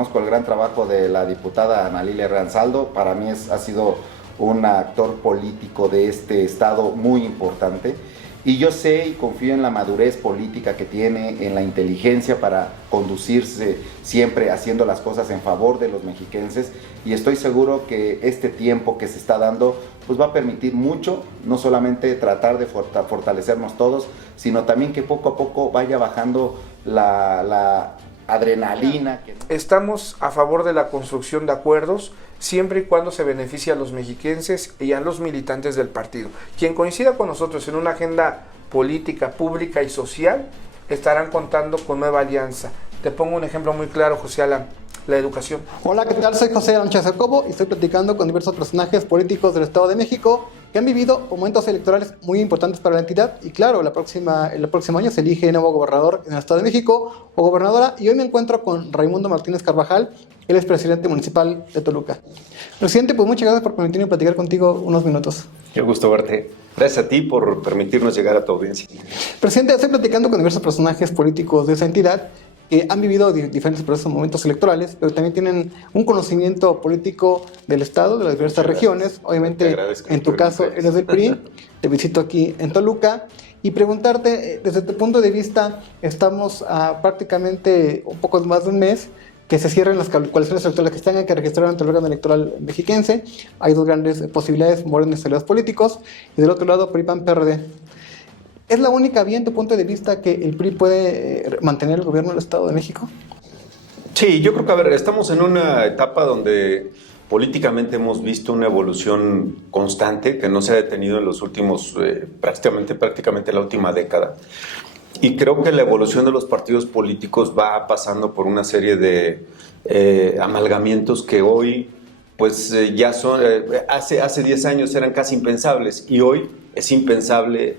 Conozco el gran trabajo de la diputada Ana Lilia Ranzaldo. Para mí ha sido un actor político de este estado muy importante. Y yo sé y confío en la madurez política que tiene, en la inteligencia para conducirse siempre haciendo las cosas en favor de los mexiquenses. Y estoy seguro que este tiempo que se está dando pues va a permitir mucho, no solamente tratar de fortalecernos todos, sino también que poco a poco vaya bajando la adrenalina. Estamos a favor de la construcción de acuerdos siempre y cuando se beneficie a los mexiquenses y a los militantes del partido. Quien coincida con nosotros en una agenda política, pública y social, estarán contando con Nueva Alianza. Te pongo un ejemplo muy claro, José Alan, la educación. Hola, ¿qué tal? Soy José Alan Jacobo y estoy platicando con diversos personajes políticos del Estado de México que han vivido momentos electorales muy importantes para la entidad y claro, el próximo año se elige nuevo gobernador en el Estado de México o gobernadora y hoy me encuentro con Raimundo Martínez Carvajal, él es presidente municipal de Toluca. Presidente, pues muchas gracias por permitirme platicar contigo unos minutos. Qué gusto verte. Gracias a ti por permitirnos llegar a tu audiencia. Presidente, estoy platicando con diversos personajes políticos de esa entidad que han vivido diferentes procesos, momentos electorales, pero también tienen un conocimiento político del Estado, de las diversas regiones. Obviamente, en tu caso, eres del PRI, te visito aquí en Toluca, y preguntarte, desde tu punto de vista, estamos a prácticamente un poco más de un mes que se cierren las coaliciones electorales que están que registrar ante el órgano electoral mexiquense. Hay dos grandes posibilidades, Morena y aliados políticos, y del otro lado, PRI-PAN-PRD. ¿Es la única vía, en tu punto de vista, que el PRI puede mantener el gobierno del Estado de México? Sí, yo creo que, a ver, estamos en una etapa donde políticamente hemos visto una evolución constante que no se ha detenido en los últimos, prácticamente la última década. Y creo que la evolución de los partidos políticos va pasando por una serie de amalgamientos que hoy, pues ya son, hace 10 años eran casi impensables y hoy es impensable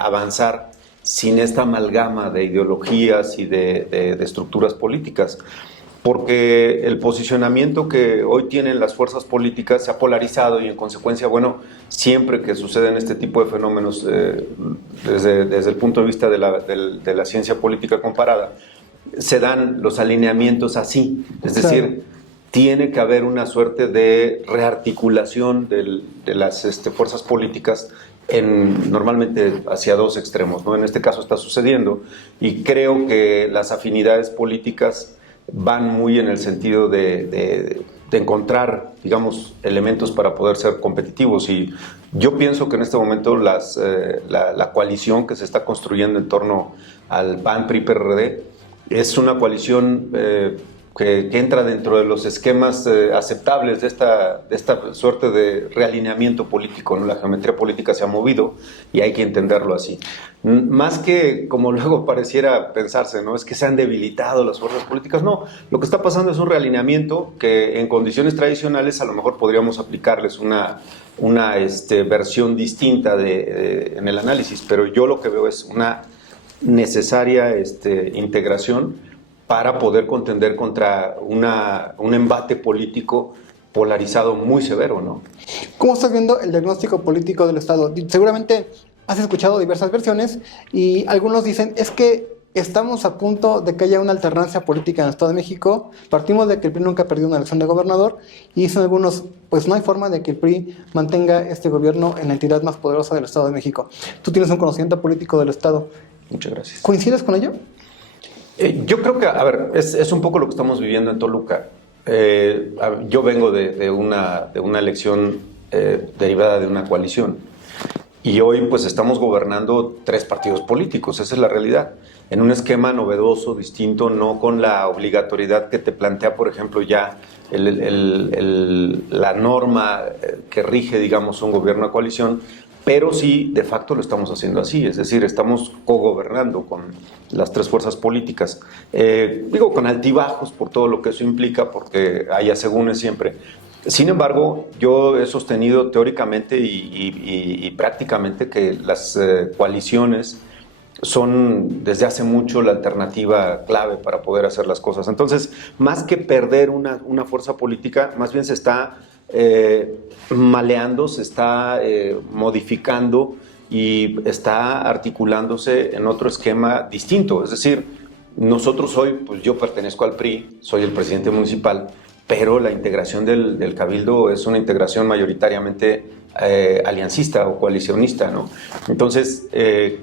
avanzar sin esta amalgama de ideologías y de estructuras políticas, porque el posicionamiento que hoy tienen las fuerzas políticas se ha polarizado y en consecuencia, bueno, siempre que suceden este tipo de fenómenos desde el punto de vista de la ciencia política comparada, se dan los alineamientos así, es decir, tiene que haber una suerte de rearticulación de las fuerzas políticas normalmente hacia dos extremos, ¿no? En este caso está sucediendo y creo que las afinidades políticas van muy en el sentido de encontrar, digamos, elementos para poder ser competitivos y yo pienso que en este momento la coalición que se está construyendo en torno al PAN, PRI, PRD es una coalición que entra dentro de los esquemas aceptables de esta suerte de realineamiento político, ¿no? La geometría política se ha movido y hay que entenderlo así. Más que, como luego pareciera pensarse, ¿no? Es que se han debilitado las fuerzas políticas. No, lo que está pasando es un realineamiento que en condiciones tradicionales a lo mejor podríamos aplicarles una versión distinta en el análisis, pero yo lo que veo es una necesaria integración para poder contender contra un embate político polarizado muy severo, ¿no? ¿Cómo estás viendo el diagnóstico político del Estado? Seguramente has escuchado diversas versiones y algunos dicen, es que estamos a punto de que haya una alternancia política en el Estado de México, partimos de que el PRI nunca ha perdido una elección de gobernador y dicen algunos, pues no hay forma de que el PRI mantenga este gobierno en la entidad más poderosa del Estado de México. Tú tienes un conocimiento político del Estado. Muchas gracias. ¿Coincides con ello? Yo creo que, a ver, es un poco lo que estamos viviendo en Toluca. Yo vengo de una elección derivada de una coalición y hoy pues estamos gobernando 3 partidos políticos, esa es la realidad, en un esquema novedoso, distinto, no con la obligatoriedad que te plantea, por ejemplo, ya la norma que rige, digamos, un gobierno de coalición, pero sí, de facto lo estamos haciendo así, es decir, estamos cogobernando con las 3 fuerzas políticas. Digo, con altibajos por todo lo que eso implica, porque hay asegúnes siempre. Sin embargo, yo he sostenido teóricamente y prácticamente que las coaliciones son desde hace mucho la alternativa clave para poder hacer las cosas. Entonces, más que perder una fuerza política, más bien se está maleando, se está modificando y está articulándose en otro esquema distinto. Es decir, nosotros hoy, pues yo pertenezco al PRI, soy el presidente municipal, pero la integración del Cabildo es una integración mayoritariamente aliancista o coalicionista, ¿no? Entonces,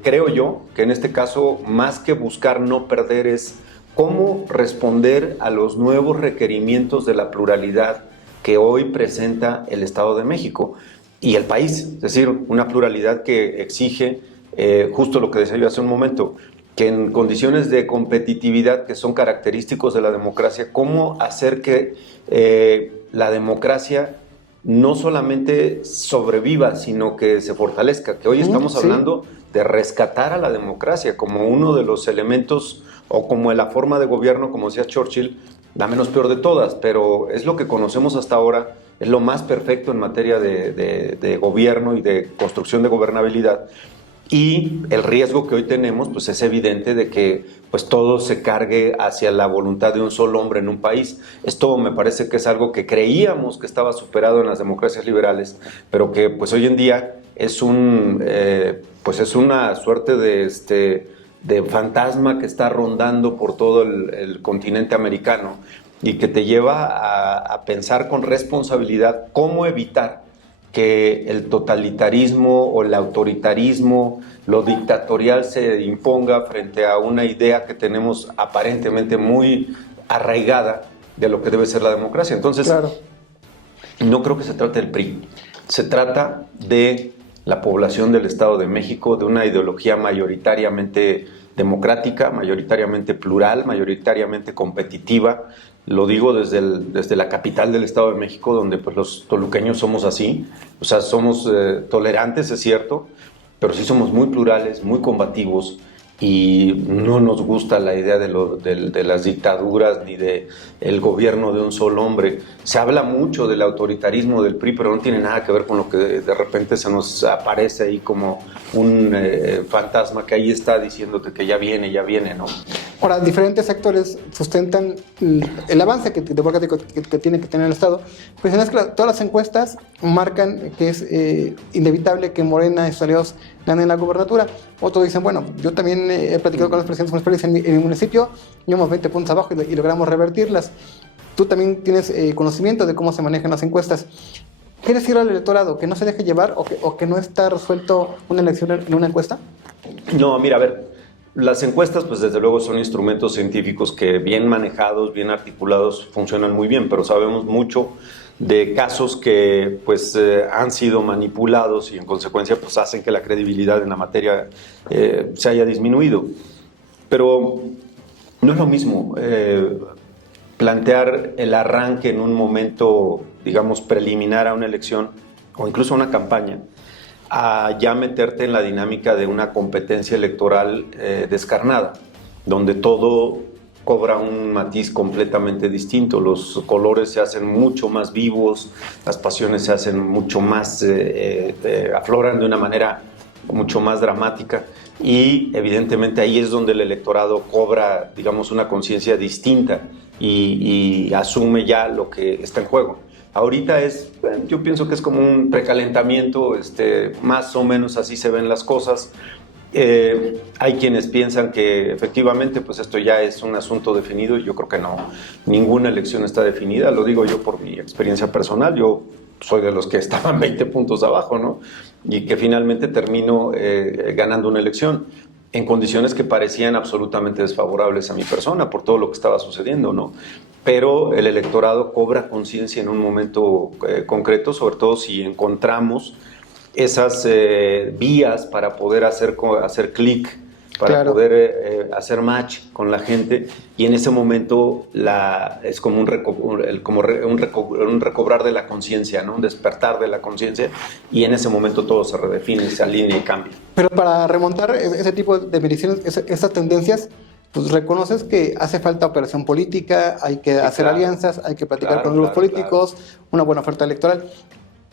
creo yo que en este caso, más que buscar no perder, es cómo responder a los nuevos requerimientos de la pluralidad que hoy presenta el Estado de México y el país. Es decir, una pluralidad que exige, justo lo que decía yo hace un momento, que en condiciones de competitividad que son característicos de la democracia, cómo hacer que la democracia no solamente sobreviva, sino que se fortalezca, que hoy estamos hablando de rescatar a la democracia como uno de los elementos o como la forma de gobierno, como decía Churchill, la menos peor de todas, pero es lo que conocemos hasta ahora, es lo más perfecto en materia de gobierno y de construcción de gobernabilidad. Y el riesgo que hoy tenemos, pues es evidente de que pues todo se cargue hacia la voluntad de un solo hombre en un país. Esto me parece que es algo que creíamos que estaba superado en las democracias liberales, pero que pues hoy en día es pues es una suerte de fantasma que está rondando por todo el continente americano y que te lleva a pensar con responsabilidad cómo evitar que el totalitarismo o el autoritarismo, lo dictatorial se imponga frente a una idea que tenemos aparentemente muy arraigada de lo que debe ser la democracia. Entonces, no creo que se trate del PRI, se trata de la población del Estado de México, de una ideología mayoritariamente democrática, mayoritariamente plural, mayoritariamente competitiva. Lo digo desde la capital del Estado de México, donde pues los toluqueños somos así, o sea, somos tolerantes, es cierto, pero sí somos muy plurales, muy combativos y no nos gusta la idea de las dictaduras ni del gobierno de un solo hombre. Se habla mucho del autoritarismo del PRI, pero no tiene nada que ver con lo que de repente se nos aparece ahí como un fantasma que ahí está diciéndote que ya viene, ¿no? Ahora, diferentes sectores sustentan el avance democrático que tiene que tener el Estado. Pues es que todas las encuestas marcan que es inevitable que Morena y sus aliados ganen la gobernatura. Otros dicen, bueno, yo también he platicado con los presidentes municipales en mi municipio, íbamos 20 puntos abajo y logramos revertirlas. Tú también tienes conocimiento de cómo se manejan las encuestas. ¿Qué decir al electorado? ¿Que no se deje llevar o que no está resuelto una elección en una encuesta? No, mira, a ver, las encuestas pues desde luego son instrumentos científicos que bien manejados, bien articulados, funcionan muy bien, pero sabemos mucho de casos que pues han sido manipulados y en consecuencia pues hacen que la credibilidad en la materia se haya disminuido. Pero no es lo mismo plantear el arranque en un momento, digamos, preliminar a una elección o incluso a una campaña, a ya meterte en la dinámica de una competencia electoral descarnada, donde todo cobra un matiz completamente distinto, los colores se hacen mucho más vivos, las pasiones se hacen mucho más, afloran de una manera mucho más dramática y evidentemente ahí es donde el electorado cobra, digamos, una conciencia distinta y asume ya lo que está en juego. Ahorita yo pienso que es como un precalentamiento, más o menos así se ven las cosas. Hay quienes piensan que efectivamente pues esto ya es un asunto definido y yo creo que no, ninguna elección está definida, lo digo yo por mi experiencia personal, yo soy de los que estaban 20 puntos abajo, ¿no? Y que finalmente termino ganando una elección en condiciones que parecían absolutamente desfavorables a mi persona por todo lo que estaba sucediendo, ¿no? Pero el electorado cobra conciencia en un momento concreto, sobre todo si encontramos esas vías para poder hacer clic, para poder hacer match con la gente, y en ese momento es como un recobrar de la conciencia, ¿no? Un despertar de la conciencia, y en ese momento todo se redefine, se alinea y cambia. Pero para remontar ese tipo de mediciones, esas tendencias, pues reconoces que hace falta operación política, hay que hacer alianzas, hay que platicar con grupos políticos, una buena oferta electoral.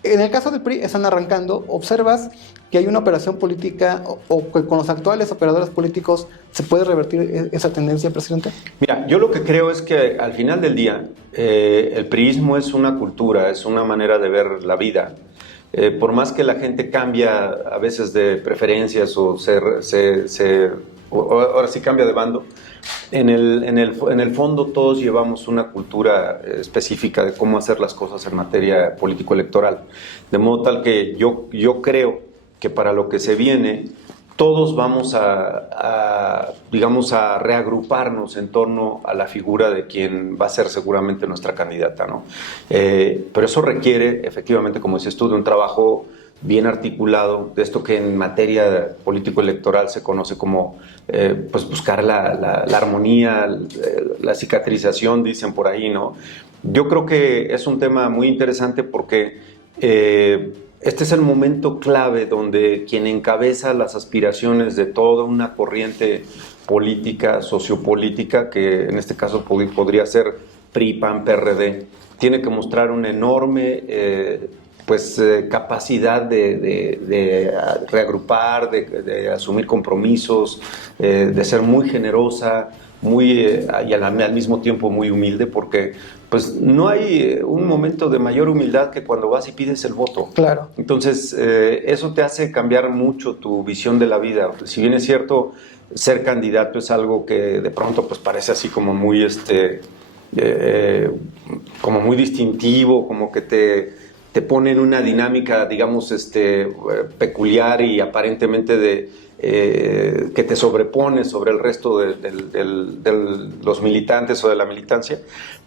En el caso del PRI están arrancando, ¿observas que hay una operación política o que con los actuales operadores políticos se puede revertir esa tendencia, presidente? Mira, yo lo que creo es que al final del día el priismo es una cultura, es una manera de ver la vida. Por más que la gente cambia a veces de preferencias o ahora sí cambia de bando, en el fondo todos llevamos una cultura específica de cómo hacer las cosas en materia político-electoral. De modo tal que yo creo que para lo que se viene, todos vamos digamos, a reagruparnos en torno a la figura de quien va a ser seguramente nuestra candidata, ¿no? Pero eso requiere, efectivamente, como dices tú, de un trabajo bien articulado, de esto que en materia político-electoral se conoce como pues buscar la armonía, la cicatrización, dicen por ahí, ¿no? Yo creo que es un tema muy interesante porque este es el momento clave donde quien encabeza las aspiraciones de toda una corriente política, sociopolítica, que en este caso podría ser PRI, PAN, PRD, tiene que mostrar una enorme capacidad de reagrupar, de asumir compromisos, de ser muy generosa, y al mismo tiempo muy humilde, porque pues no hay un momento de mayor humildad que cuando vas y pides el voto. Claro. Entonces, eso te hace cambiar mucho tu visión de la vida. Si bien es cierto, ser candidato es algo que de pronto pues parece así como muy como muy distintivo, como que te pone en una dinámica, digamos, peculiar y aparentemente que te sobrepone sobre el resto de los militantes o de la militancia,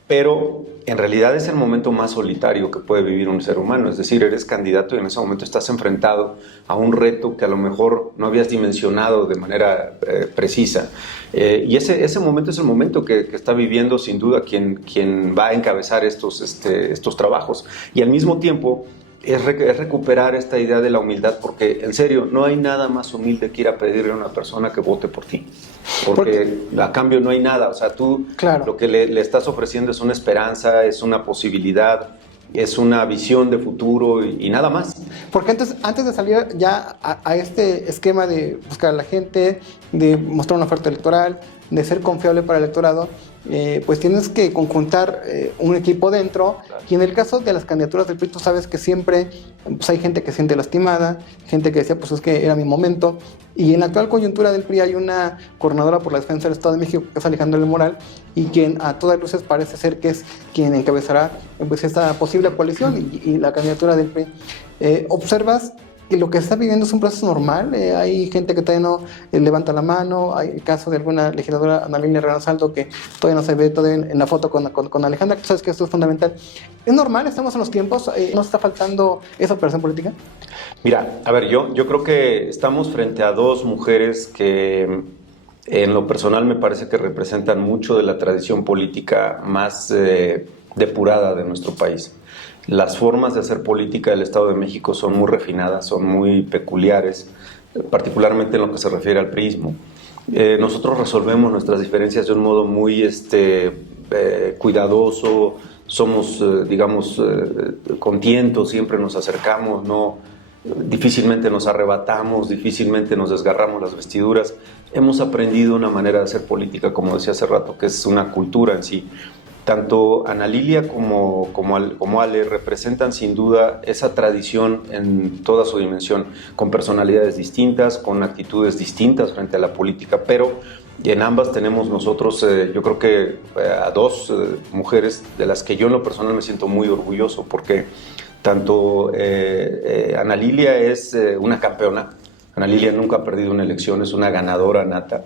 pero en realidad es el momento más solitario que puede vivir un ser humano. Es decir, eres candidato y en ese momento estás enfrentado a un reto que a lo mejor no habías dimensionado de manera precisa. Y ese momento es el momento que está viviendo sin duda quien va a encabezar estos trabajos. Y al mismo tiempo es recuperar esta idea de la humildad, porque en serio, no hay nada más humilde que ir a pedirle a una persona que vote por ti. Porque a cambio no hay nada, o sea, tú claro, lo que le estás ofreciendo es una esperanza, es una posibilidad, es una visión de futuro y nada más. Porque antes de salir ya a este esquema de buscar a la gente, de mostrar una oferta electoral, de ser confiable para el electorado, pues tienes que conjuntar un equipo dentro. Claro. Y en el caso de las candidaturas del PRI, tú sabes que siempre pues, hay gente que se siente lastimada, gente que decía, pues es que era mi momento. Y en la actual coyuntura del PRI hay una coordinadora por la defensa del Estado de México, que es Alejandra del Moral, y quien a todas luces parece ser que es quien encabezará pues, esta posible coalición y la candidatura del PRI. ¿Observas que lo que se está viviendo es un proceso normal? Hay gente que todavía no levanta la mano. Hay el caso de alguna legisladora, Ana Lilia Ransaldo, que todavía no se ve todavía en la foto con Alejandra. Tú sabes que esto es fundamental. ¿Es normal? ¿Estamos en los tiempos? ¿No está faltando esa operación política? Mira, a ver, yo creo que estamos frente a dos mujeres que en lo personal me parece que representan mucho de la tradición política más depurada de nuestro país. Las formas de hacer política del Estado de México son muy refinadas, son muy peculiares, particularmente en lo que se refiere al priismo. Nosotros resolvemos nuestras diferencias de un modo muy cuidadoso, somos, con tiento, siempre nos acercamos, difícilmente nos arrebatamos, difícilmente nos desgarramos las vestiduras. Hemos aprendido una manera de hacer política, como decía hace rato, que es una cultura en sí. Tanto Ana Lilia como Ale representan sin duda esa tradición en toda su dimensión, con personalidades distintas, con actitudes distintas frente a la política, pero en ambas tenemos nosotros, yo creo que a dos mujeres de las que yo en lo personal me siento muy orgulloso, porque tanto Ana Lilia es una campeona. Ana Lilia nunca ha perdido una elección, es una ganadora nata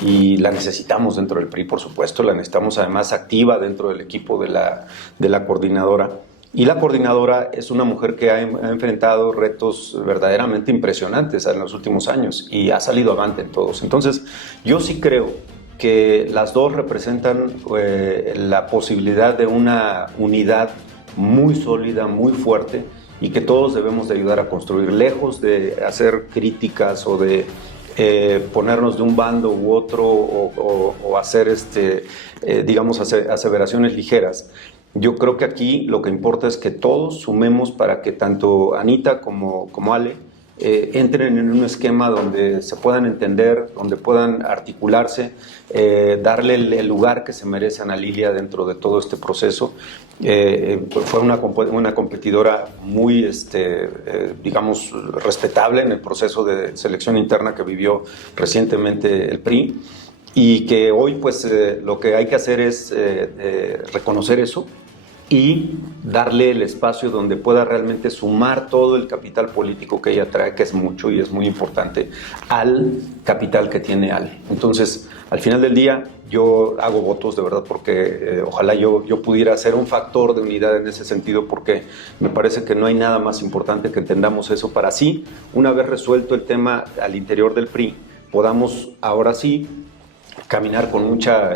y la necesitamos dentro del PRI, por supuesto, la necesitamos además activa dentro del equipo de la coordinadora. Y la coordinadora es una mujer que ha enfrentado retos verdaderamente impresionantes en los últimos años y ha salido avante en todos. Entonces, yo sí creo que las dos representan la posibilidad de una unidad muy sólida, muy fuerte, y que todos debemos de ayudar a construir, lejos de hacer críticas o de ponernos de un bando u otro o hacer aseveraciones ligeras. Yo creo que aquí lo que importa es que todos sumemos para que tanto Anita como Ale entren en un esquema donde se puedan entender, donde puedan articularse, darle el lugar que se merece a Ana Lilia dentro de todo este proceso. Fue una competidora muy, respetable en el proceso de selección interna que vivió recientemente el PRI. y que hoy pues lo que hay que hacer es reconocer eso y darle el espacio donde pueda realmente sumar todo el capital político que ella trae, que es mucho y es muy importante, al capital que tiene Ale. Entonces, al final del día, yo hago votos de verdad porque ojalá yo pudiera ser un factor de unidad en ese sentido, porque me parece que no hay nada más importante que entendamos eso para así, una vez resuelto el tema al interior del PRI, podamos ahora sí caminar con mucha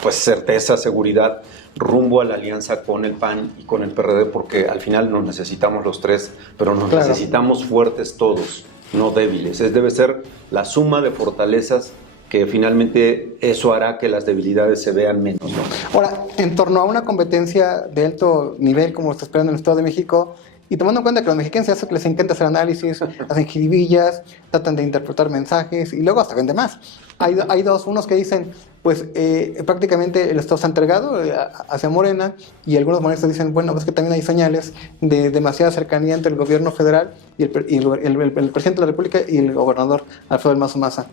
pues certeza, seguridad, rumbo a la alianza con el PAN y con el PRD, porque al final nos necesitamos los tres, pero nos necesitamos fuertes todos, no débiles. Debe ser la suma de fortalezas que finalmente eso hará que las debilidades se vean menos, ¿no? Ahora, en torno a una competencia de alto nivel como está esperando en el Estado de México, y tomando en cuenta que a los mexicanos eso que les encanta hacer análisis, hacen jiribillas, tratan de interpretar mensajes y luego hasta vende más. Hay dos, unos que dicen, pues prácticamente el Estado está entregado hacia Morena, y algunos morenistas dicen, bueno, pues que también hay señales de demasiada cercanía entre el gobierno federal y el presidente de la República y el gobernador Alfredo del Mazo Maza.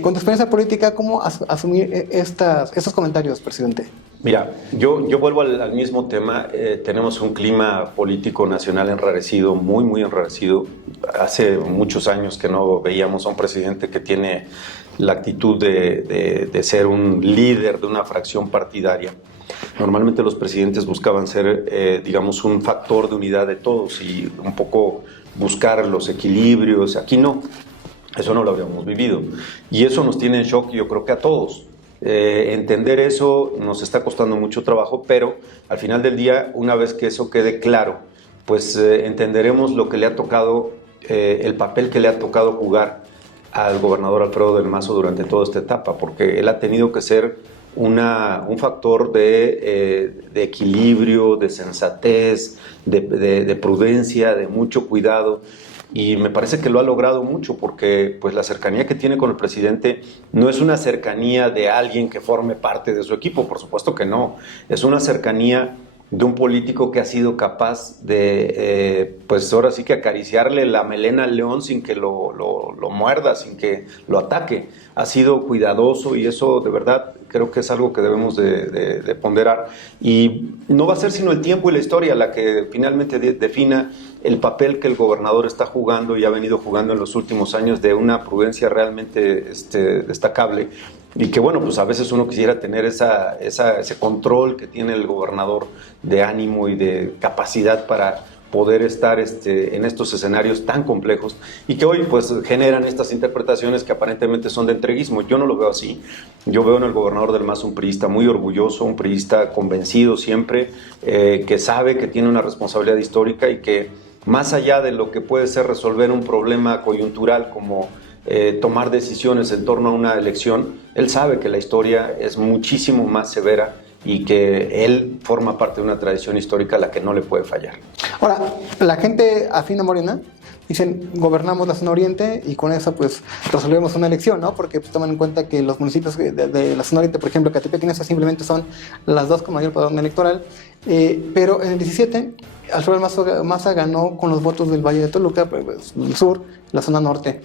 Con tu experiencia política, ¿cómo asumir estos comentarios, presidente? Mira, yo vuelvo al mismo tema. Tenemos un clima político nacional enrarecido, muy, muy enrarecido. Hace muchos años que no veíamos a un presidente que tiene la actitud de ser un líder de una fracción partidaria. Normalmente los presidentes buscaban ser, digamos, un factor de unidad de todos y un poco buscar los equilibrios. Aquí no. Eso no lo habíamos vivido. Y eso nos tiene en shock, yo creo que a todos. Entender eso nos está costando mucho trabajo, pero al final del día, una vez que eso quede claro, pues entenderemos lo que le ha tocado, el papel que le ha tocado jugar al gobernador Alfredo del Mazo durante toda esta etapa, porque él ha tenido que ser un factor de equilibrio, de sensatez, de prudencia, de mucho cuidado. Y me parece que lo ha logrado mucho porque pues, la cercanía que tiene con el presidente no es una cercanía de alguien que forme parte de su equipo, por supuesto que no. Es una cercanía de un político que ha sido capaz de, pues ahora sí que acariciarle la melena al león sin que lo muerda, sin que lo ataque. Ha sido cuidadoso y eso de verdad creo que es algo que debemos de ponderar. Y no va a ser sino el tiempo y la historia la que finalmente defina el papel que el gobernador está jugando y ha venido jugando en los últimos años de una prudencia realmente destacable. Y que bueno, pues a veces uno quisiera tener ese control que tiene el gobernador de ánimo y de capacidad para poder estar en estos escenarios tan complejos y que hoy pues generan estas interpretaciones que aparentemente son de entreguismo. Yo no lo veo así. Yo veo en el gobernador del Mazo un priista muy orgulloso, un priista convencido siempre, que sabe que tiene una responsabilidad histórica y que más allá de lo que puede ser resolver un problema coyuntural como tomar decisiones en torno a una elección, él sabe que la historia es muchísimo más severa y que él forma parte de una tradición histórica a la que no le puede fallar. Ahora, la gente afín a Morena dicen, gobernamos la zona oriente y con eso pues resolvemos una elección, ¿no? Porque pues, toman en cuenta que los municipios de la zona oriente, por ejemplo, Catepec y Nesa, simplemente son las dos con mayor padrón electoral, pero en el 17 Alfredo Maza ganó con los votos del Valle de Toluca, pues, el sur, la zona norte.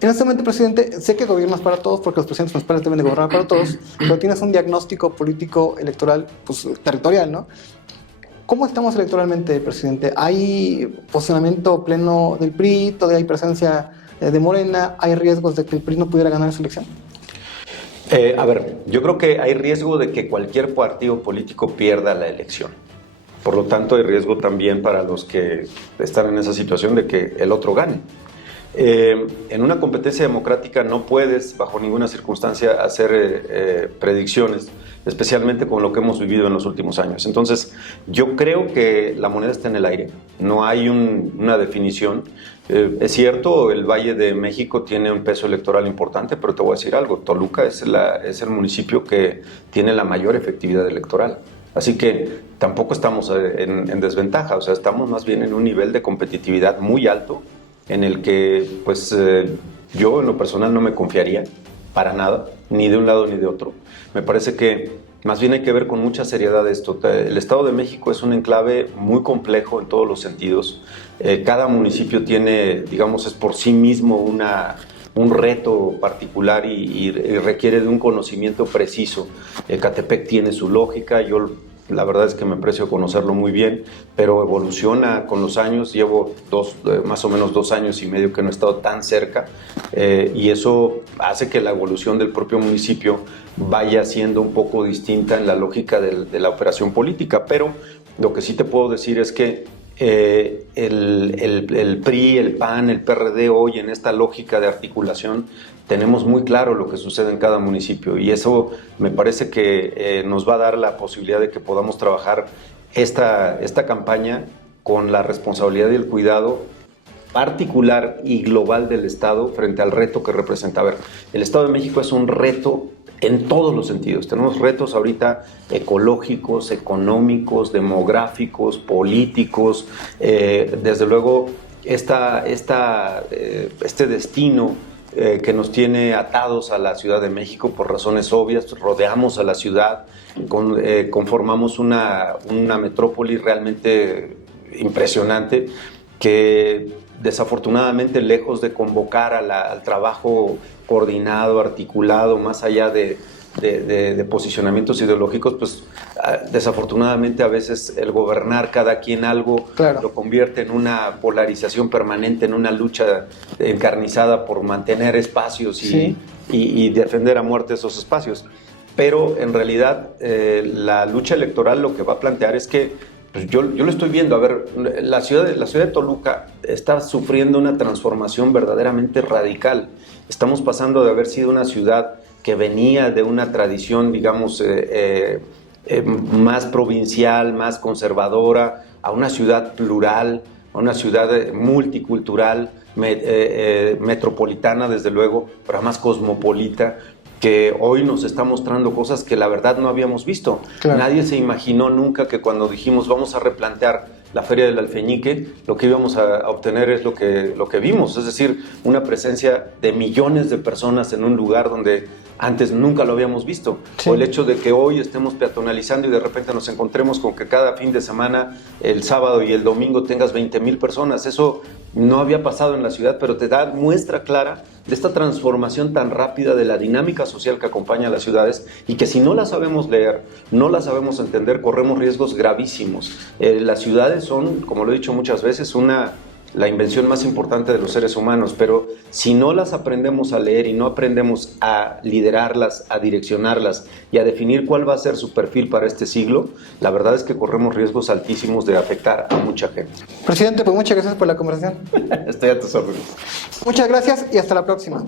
En este momento, presidente, sé que gobiernas para todos porque los presidentes municipales deben de gobernar para todos, pero tienes un diagnóstico político electoral pues, territorial, ¿no? ¿Cómo estamos electoralmente, presidente? ¿Hay posicionamiento pleno del PRI? ¿Todavía hay presencia de Morena? ¿Hay riesgos de que el PRI no pudiera ganar esa elección? A ver, yo creo que hay riesgo de que cualquier partido político pierda la elección. Por lo tanto, hay riesgo también para los que están en esa situación de que el otro gane. En una competencia democrática no puedes, bajo ninguna circunstancia, hacer predicciones, especialmente con lo que hemos vivido en los últimos años. Entonces, yo creo que la moneda está en el aire, no hay una definición. Es cierto, el Valle de México tiene un peso electoral importante, pero te voy a decir algo, Toluca es el municipio que tiene la mayor efectividad electoral. Así que tampoco estamos en desventaja, o sea, estamos más bien en un nivel de competitividad muy alto, en el que pues yo en lo personal no me confiaría para nada, ni de un lado ni de otro. Me parece que más bien hay que ver con mucha seriedad esto. El Estado de México es un enclave muy complejo en todos los sentidos. Cada municipio tiene, digamos, es por sí mismo una un reto particular y requiere de un conocimiento preciso. Ecatepec tiene su lógica, yo la verdad es que me aprecio conocerlo muy bien, pero evoluciona con los años. Llevo más o menos 2 años y medio que no he estado tan cerca, y eso hace que la evolución del propio municipio vaya siendo un poco distinta en la lógica de la operación política. Pero lo que sí te puedo decir es que el PRI, el PAN, el PRD hoy en esta lógica de articulación tenemos muy claro lo que sucede en cada municipio, y eso me parece que nos va a dar la posibilidad de que podamos trabajar esta campaña con la responsabilidad y el cuidado particular y global del Estado frente al reto que representa. A ver, el Estado de México es un reto en todos los sentidos. Tenemos retos ahorita ecológicos, económicos, demográficos, políticos. Desde luego, este destino que nos tiene atados a la Ciudad de México por razones obvias, rodeamos a la ciudad, conformamos una metrópoli realmente impresionante que desafortunadamente, lejos de convocar al trabajo coordinado, articulado, más allá de posicionamientos ideológicos, pues desafortunadamente a veces el gobernar cada quien algo lo convierte en una polarización permanente, en una lucha encarnizada por mantener espacios y defender a muerte esos espacios. Pero en realidad la lucha electoral lo que va a plantear es que pues yo lo estoy viendo. A ver, la ciudad de Toluca está sufriendo una transformación verdaderamente radical. Estamos pasando de haber sido una ciudad que venía de una tradición, digamos, más provincial, más conservadora, a una ciudad plural, a una ciudad multicultural, metropolitana, desde luego, pero más cosmopolita, que hoy nos está mostrando cosas que la verdad no habíamos visto. Claro. Nadie se imaginó nunca que cuando dijimos vamos a replantear la Feria del Alfeñique, lo que íbamos a obtener es lo que vimos, es decir, una presencia de millones de personas en un lugar donde antes nunca lo habíamos visto. Sí. O el hecho de que hoy estemos peatonalizando y de repente nos encontremos con que cada fin de semana, el sábado y el domingo, tengas 20,000 personas. Eso no había pasado en la ciudad, pero te da muestra clara de esta transformación tan rápida de la dinámica social que acompaña a las ciudades, y que si no la sabemos leer, no la sabemos entender, corremos riesgos gravísimos. Las ciudades son, como lo he dicho muchas veces, la invención más importante de los seres humanos, pero si no las aprendemos a leer y no aprendemos a liderarlas, a direccionarlas y a definir cuál va a ser su perfil para este siglo, la verdad es que corremos riesgos altísimos de afectar a mucha gente. Presidente, pues muchas gracias por la conversación. Estoy a tus órdenes. Muchas gracias y hasta la próxima.